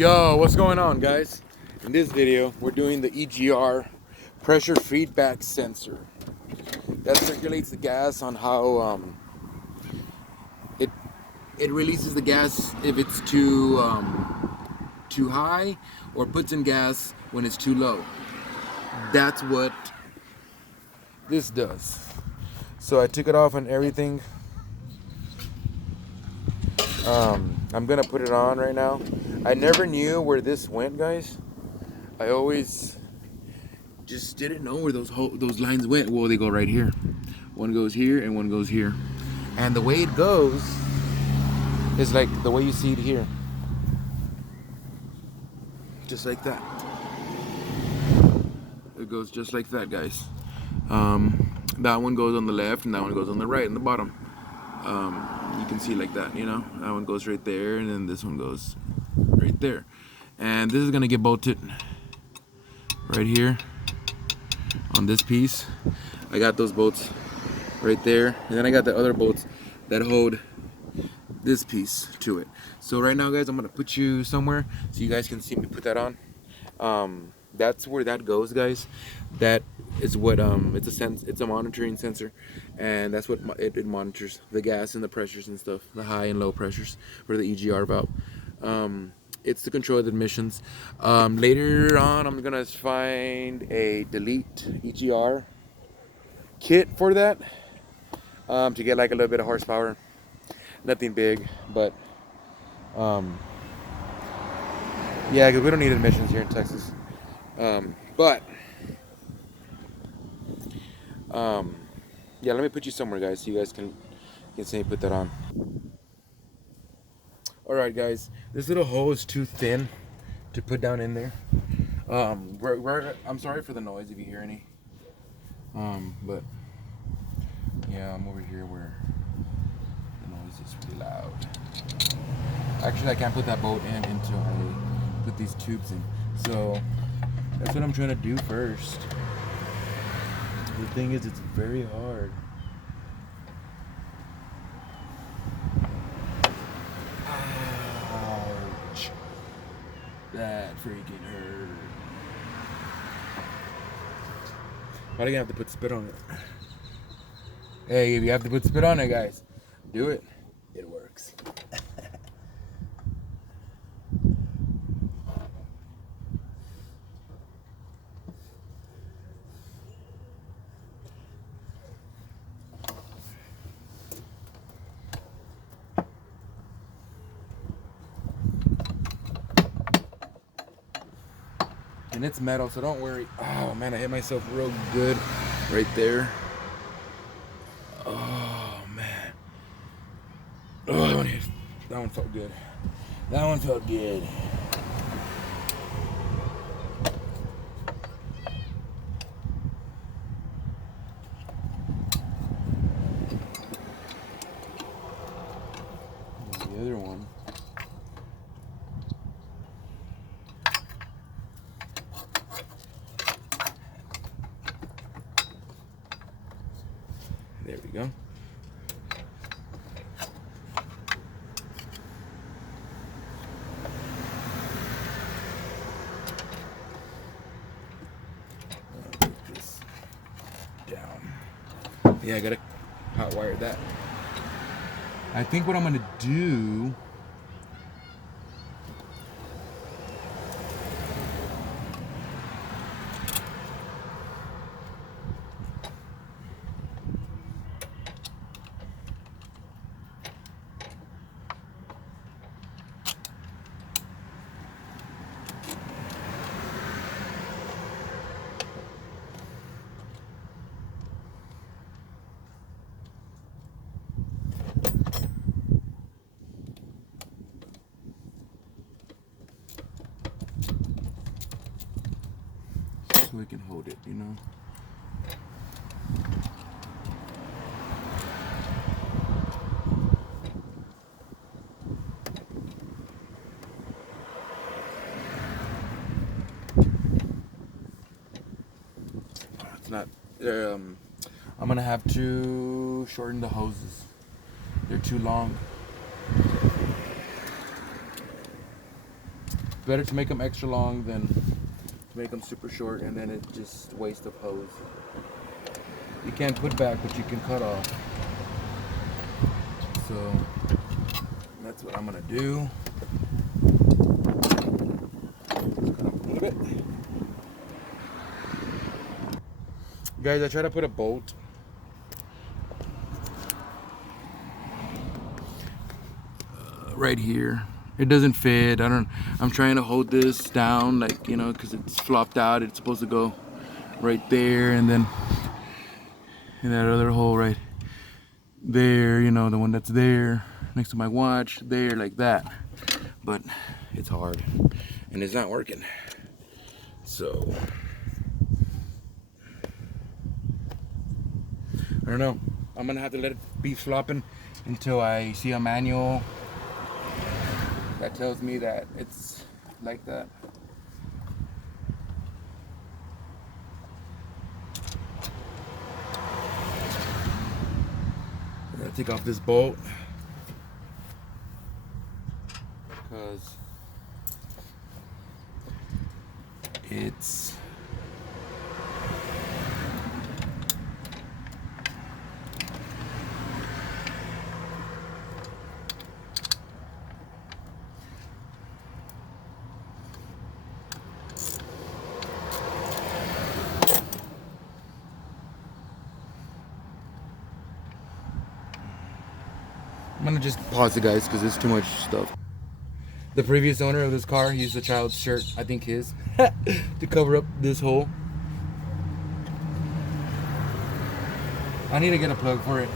Yo, what's going on, guys? In this video, we're doing the EGR pressure feedback sensor that circulates the gas on how it releases the gas if it's too high, or puts in gas when it's too low. That's what this does. So I took it off and everything. I'm gonna put it on right now. I never knew where this went, guys. I always just didn't know where those lines went. Well, they go right here. One goes here and one goes here. And the way it goes is like the way you see it here. Just like that. It goes just like that, guys. That one goes on the left and that one goes on the right in the bottom. You can see like that, you know. That one goes right there and then this one goes right there. And this is gonna get bolted right here on this piece. I got those bolts right there, and then I got the other bolts that hold this piece to it. So right now, guys, I'm gonna put you somewhere so you guys can see me put that on. That's where that goes, guys. That is what it's a monitoring sensor, and that's what it monitors the gas and the pressures and stuff, the high and low pressures for the EGR valve. It's to control the emissions. Later on, I'm gonna find a delete EGR kit for that, to get like a little bit of horsepower. Nothing big, but yeah, because we don't need emissions here in Texas. Yeah, let me put you somewhere, guys, so you guys can see me put that on. All right, guys, this little hole is too thin to put down in there. I'm sorry for the noise if you hear any. But yeah, I'm over here where the noise is pretty loud. Actually, I can't put that bolt in until I put these tubes in. So that's what I'm trying to do first. The thing is, it's very hard. Ouch. That freaking hurt. Why do you have to put spit on it? Hey, if you have to put spit on it, guys, do it. It works. And it's metal, so don't worry. Oh man, I hit myself real good right there. Oh man. Oh, that one felt good. That one felt good. The other one. There we go. Put this down. Yeah, I gotta hot wire that. I think what I'm gonna do. So I can hold it, you know. It's not. I'm gonna have to shorten the hoses. They're too long. better to make them extra long than to make them super short, and then it's just waste of hose. You can't put back, but you can cut off. So that's what I'm gonna do. Just cut up a little bit. Guys, I try to put a bolt right here. It doesn't fit. I'm trying to hold this down, like, you know, because it's flopped out. It's supposed to go right there, and then in that other hole right there, you know, the one that's there next to my watch, there, like that. But it's hard and it's not working. So I don't know. I'm gonna have to let it be flopping until I see a manual that tells me that it's like that. I'm gonna take off this bolt because it's I'm gonna just pause it, guys, because there's too much stuff. The previous owner of this car used a child's shirt, I think his, to cover up this hole. I need to get a plug for it.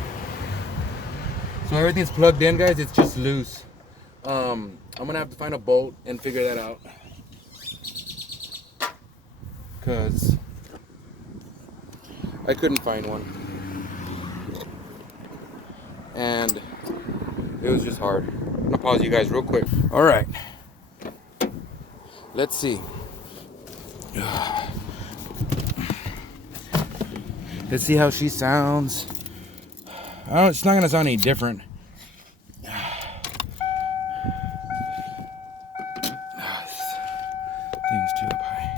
So everything's plugged in, guys, it's just loose. I'm gonna have to find a bolt and figure that out, because I couldn't find one. And it was just hard. I'm gonna pause you guys real quick. All right. Let's see. Let's see how she sounds. It's not gonna sound any different. Thing's too up high.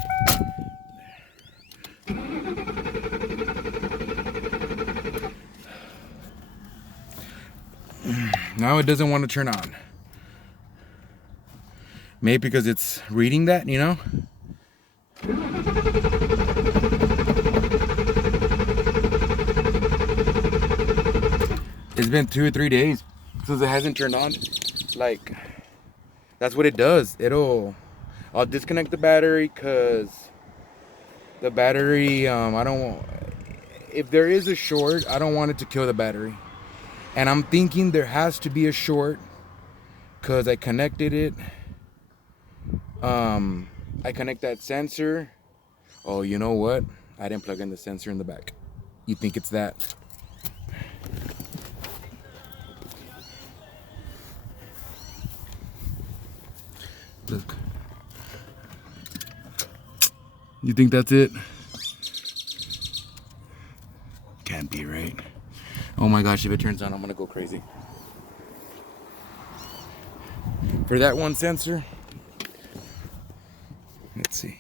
Now it doesn't want to turn on. Maybe because it's reading that, you know? It's been 2 or 3 days since it hasn't turned on. Like, that's what it does. I'll disconnect the battery because the battery, if there is a short, I don't want it to kill the battery. And I'm thinking there has to be a short because I connected it. I connect that sensor. Oh, you know what? I didn't plug in the sensor in the back. You think it's that? Look. You think that's it? Can't be, right? Oh my gosh, if it turns on, I'm gonna go crazy. For that one sensor, let's see.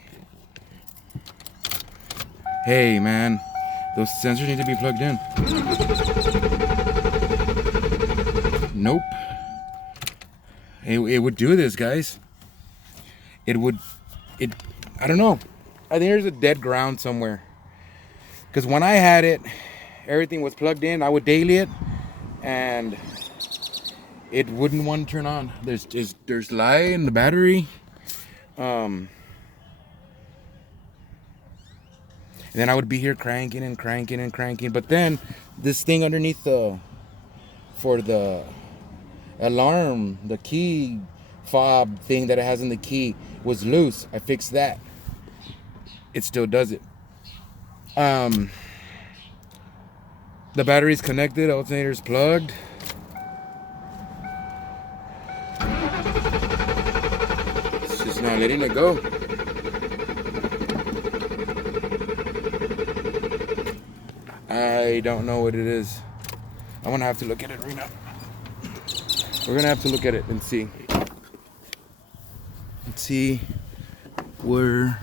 Hey man, those sensors need to be plugged in. Nope. It would do this, guys. I don't know. I think there's a dead ground somewhere. Because when I had it, everything was plugged in. I would daily it, and it wouldn't want to turn on. There's light in the battery. And then I would be here cranking and cranking and cranking. But then this thing underneath for the alarm, the key fob thing that it has in the key was loose. I fixed that. It still does it. The battery's connected, alternator's plugged. It's just not letting it go. I don't know what it is. I'm gonna have to look at it right now. We're gonna have to look at it and see. Let's see what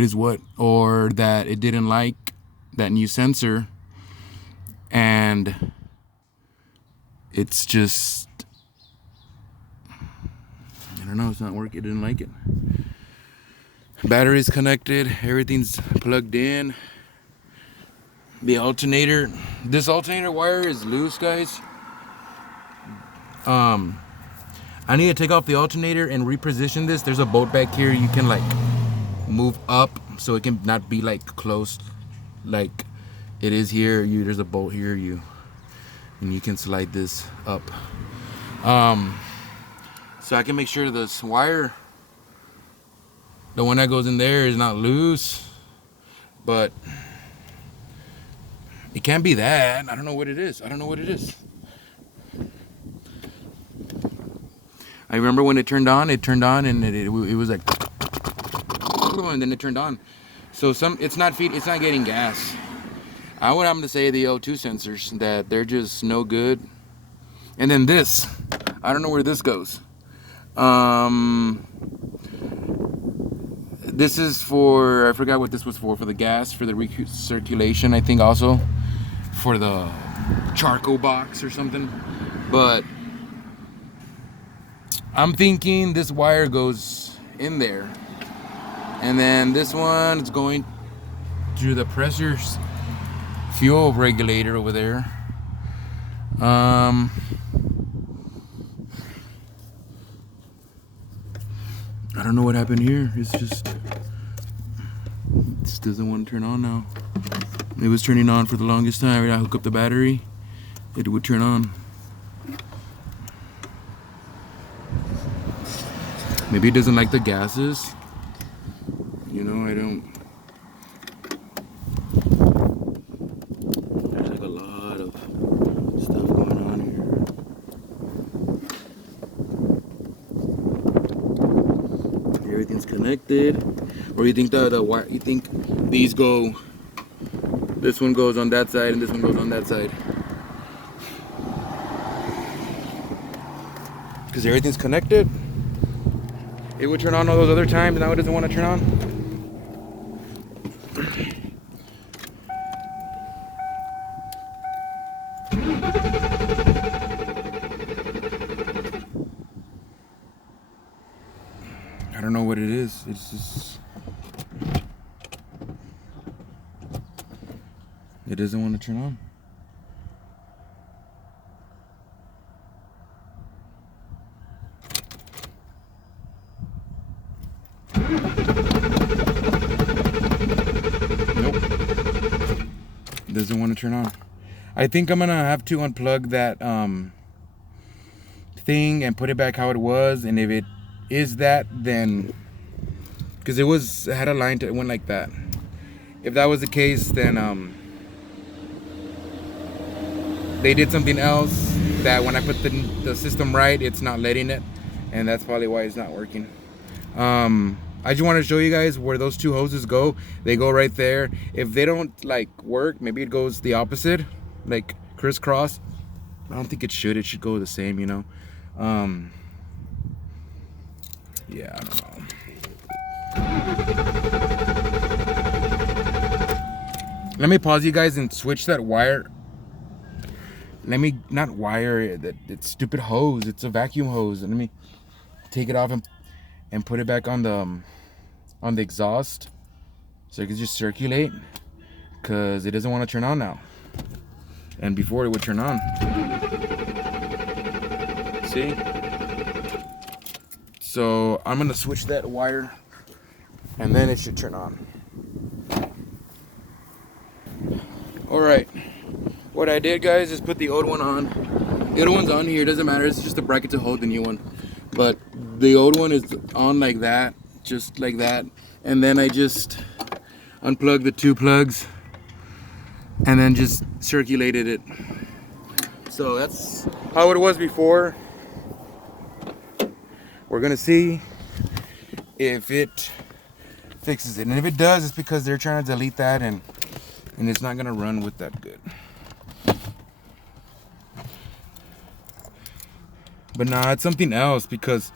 is what, or that it didn't like that new sensor, and it's just, I don't know, it's not working. It didn't like it. Battery's connected, everything's plugged in. The alternator, this alternator wire is loose, guys. I need to take off the alternator and reposition this. There's a bolt back here you can like move up so it can not be like close like it is here. There's a bolt here, and you can slide this up. So I can make sure this wire, the one that goes in there, is not loose, but it can't be that. I don't know what it is. I remember when it turned on, and it was like, and then it turned on. So it's not getting gas. I would have to say the O2 sensors, that they're just no good. And then this, I don't know where this goes. This is for, I forgot what this was for the gas, for the recirculation, I think, also for the charcoal box or something. But I'm thinking this wire goes in there, and then this one is going through the pressure fuel regulator over there. I don't know what happened here. It's just, this doesn't want to turn on now. It was turning on for the longest time. I hook up the battery, it would turn on. Maybe it doesn't like the gases. You know, I don't. There's like a lot of stuff going on here. Everything's connected. Or you think the wire? You think these go? This one goes on that side, and this one goes on that side. Because everything's connected. It would turn on all those other times, and now it doesn't want to turn on. I don't know what it is. It's just, it doesn't want to turn on. Doesn't want to turn on. I think I'm gonna have to unplug that thing and put it back how it was, and if it is that, then, because it had a line it went like that. If that was the case, then they did something else that when I put the system right, it's not letting it, and that's probably why it's not working. I just want to show you guys where those two hoses go. They go right there. If they don't like work, maybe it goes the opposite, like crisscross. I don't think it should. It should go the same, you know. Yeah, I don't know. Let me pause you guys and switch that wire. Let me not wire that stupid hose. It's a vacuum hose. Let me take it off and put it back on the exhaust so it can just circulate, because it doesn't want to turn on now, and before it would turn on. See? So I'm gonna switch that wire, and then it should turn on. All right, what I did, guys, is put the old one on. The old one's on here, doesn't matter, it's just a bracket to hold the new one, but the old one is on like that, just like that, and then I just unplugged the two plugs and then just circulated it. So that's how it was before. We're gonna see if it fixes it, and if it does, it's because they're trying to delete that, and it's not gonna run with that good. But nah, it's something else, because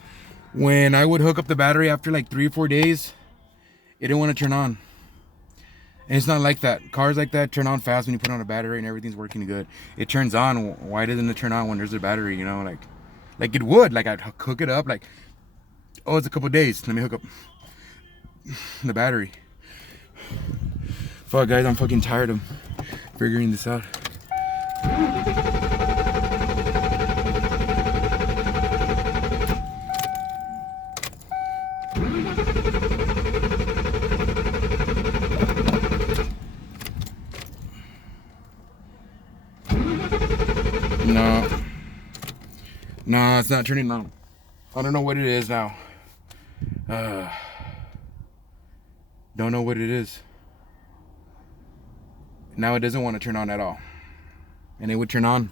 when I would hook up the battery after like 3 or 4 days, it didn't want to turn on. And it's not like that. Cars like that turn on fast when you put on a battery and everything's working good. It turns on. Why doesn't it turn on when there's a battery? You know, like it would. Like I'd hook it up. Like, oh, it's a couple days. Let me hook up the battery. Fuck, guys, I'm fucking tired of figuring this out. No, it's not turning on. I don't know what it is now. Don't know what it is. Now it doesn't want to turn on at all. And it would turn on.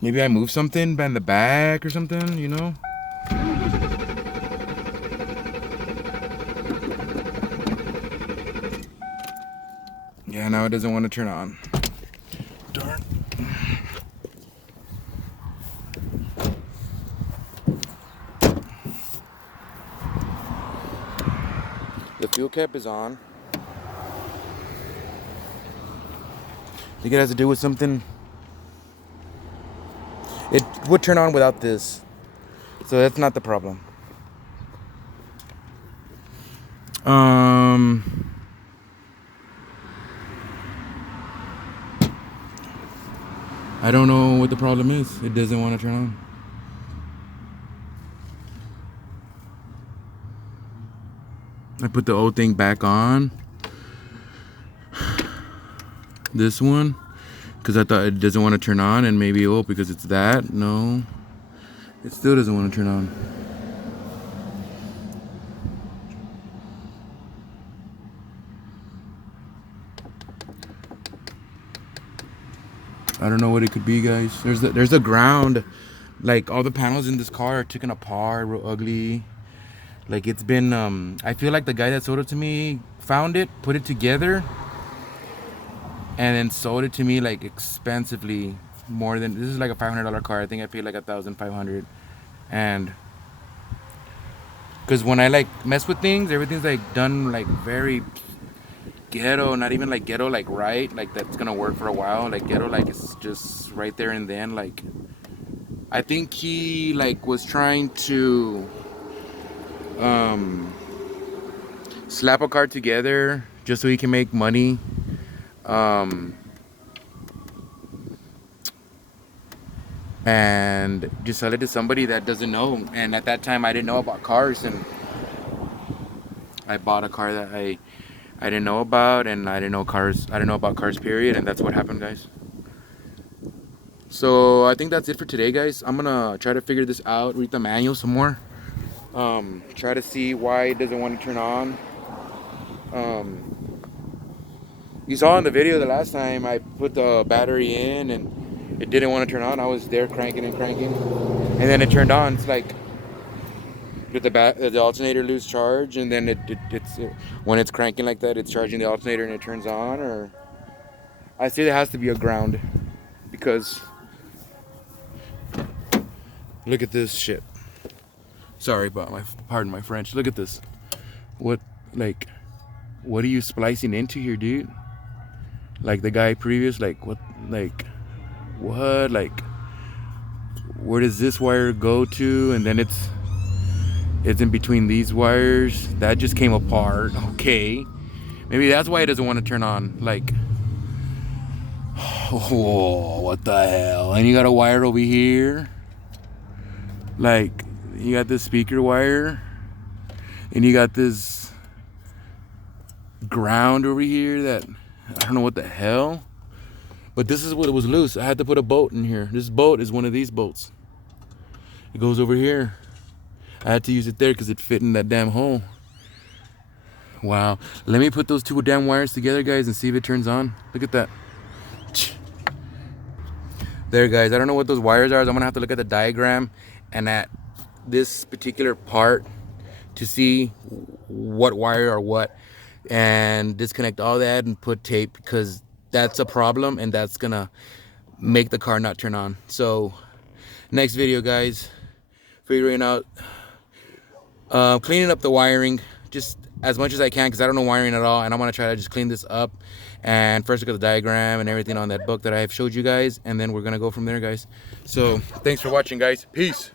Maybe I moved something in the back or something, you know? Yeah, now it doesn't want to turn on. Darn. The fuel cap is on. I think it has to do with something. It would turn on without this. So that's not the problem. I don't know what the problem is. It doesn't want to turn on. I put the old thing back on. This one. Because I thought it doesn't want to turn on, and maybe, oh, because it's that. No. It still doesn't want to turn on. I don't know what it could be, guys. There's the ground. Like, all the panels in this car are taken apart, real ugly. Like, it's been, I feel like the guy that sold it to me found it, put it together, and then sold it to me, like, expensively. More than, this is like a $500 car. I think I paid like $1,500. And because when I like mess with things, everything's like done like very ghetto. Not even like ghetto, like right, like that's gonna work for a while. Like ghetto, like it's just right there and then. Like, I think he like was trying to slap a car together just so he can make money. And just sell it to somebody that doesn't know. And at that time I didn't know about cars, and I bought a car that I didn't know about, and I didn't know about cars, period. And that's what happened, guys. So I think that's it for today, guys. I'm gonna try to figure this out, read the manual some more, try to see why it doesn't want to turn on. You saw in the video the last time I put the battery in and it didn't want to turn on. I was there cranking and cranking, and then it turned on. It's like, did the alternator lose charge, and then it's when it's cranking like that, it's charging the alternator and it turns on? Or I say there has to be a ground, because look at this shit. Sorry about pardon my French. Look at this. What are you splicing into here, dude? Like the guy previous, like what, like where does this wire go to? And then it's in between these wires. That just came apart. Okay, maybe that's why it doesn't want to turn on. Like, oh, what the hell? And you got a wire over here, like you got this speaker wire, and you got this ground over here that I don't know what the hell. But this is what it was loose. I had to put a bolt in here. This bolt is one of these bolts. It goes over here. I had to use it there because it fit in that damn hole. Wow. Let me put those two damn wires together, guys, and see if it turns on. Look at that. There, guys. I don't know what those wires are. So I'm going to have to look at the diagram and at this particular part to see what wire or what, and disconnect all that and put tape, because that's a problem and that's gonna make the car not turn on. So next video, guys, figuring out, cleaning up the wiring just as much as I can, because I don't know wiring at all, and I want to try to just clean this up and first look at the diagram and everything on that book that I have showed you guys, and then we're gonna go from there, guys. So thanks for watching, guys. Peace.